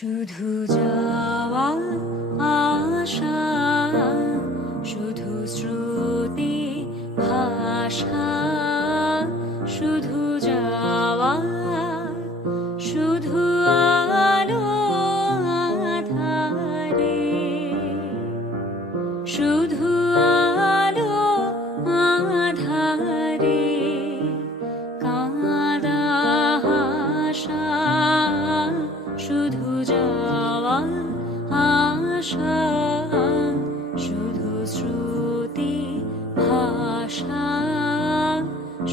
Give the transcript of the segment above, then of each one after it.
শুধু যাওয়া আশা, শুধু শ্রুতি ভাষা, শুধু যাওয়া, শুধু আলো আধারে, শুধু আলো আধারে, কাঁদা হাসা, শুধু যাওয়া আশা, শুধু শ্রুতি ভাষা,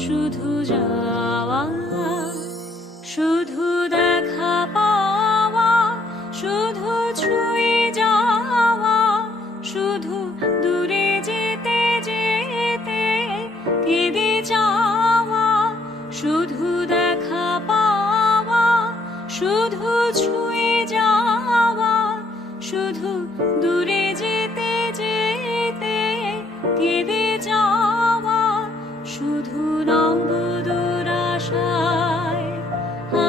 শুধু যাওয়া, শুধু দেখা পাওয়া, শুধু ছুঁয়ে যাওয়া, শুধু দূরে যেতে যেতে কেঁদে যাওয়া, শুধু দেখা পাওয়া, শুধু ছুঁয়ে যাওয়া, শুধু দূরে যেতে যেতে কেঁদে যাওয়া, শুধু নবদূর আশায়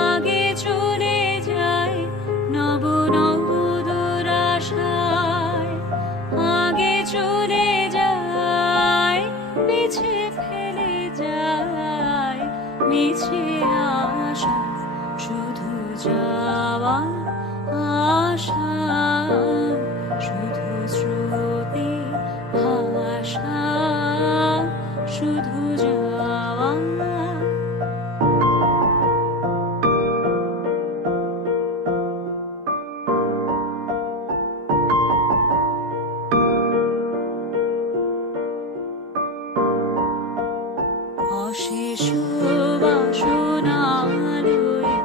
আগে চলে যায়, নবদূর আশায় আগে চলে যায়, পিছে ফেলে যায় মিছে আশা, শুধু যাওয়া আশা, শুধু শ্রুতি ভাষা, শুধু যাওয়া। অশেষ বাসনা লয়ে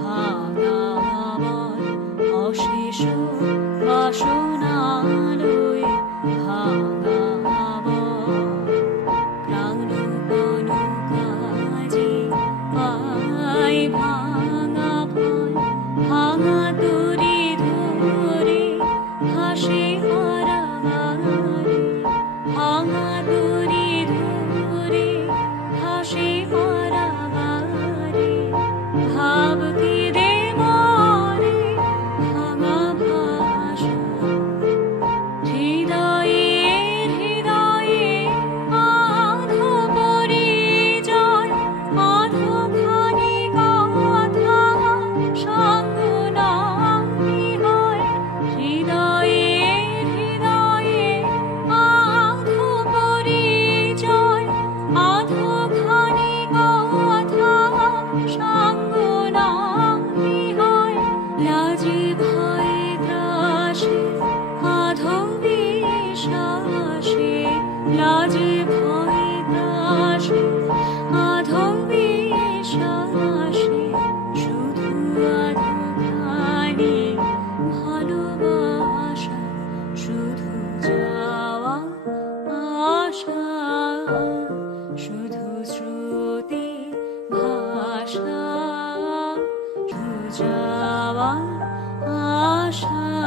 ভাঙা মন, অশেষ বাসনা লয়ে ভাঙা মন, প্রাণপণ কাজে পাই ভাঙা ফল, ভাঙা তরি ধরে হাসে হারাবারে, ভাঙা তরি ধরে হাসে হারাবারে, ভাব কেঁদে মরে ভাঙা ভাষা, হৃদয়ে হৃদয়ে আধো পরিচয়, আধো খানি কথা সঙ্গ নাহি হয়, হৃদয়ে হৃদয়ে আধো পরিচয়, আধো খানি কথা সঙ্গ নাহি হয়, লাজে ভয়ে ত্রাসে আধো বিশ্বাসে, লাজে ভয়ে ত্রাসে আধো বিশ্বাসে, শুধু আধো খানি ভালোবাসা, শুধু যাওয়া আশা, শুধু শ্রুতি ভাষা, শুধু যাওয়া আশা।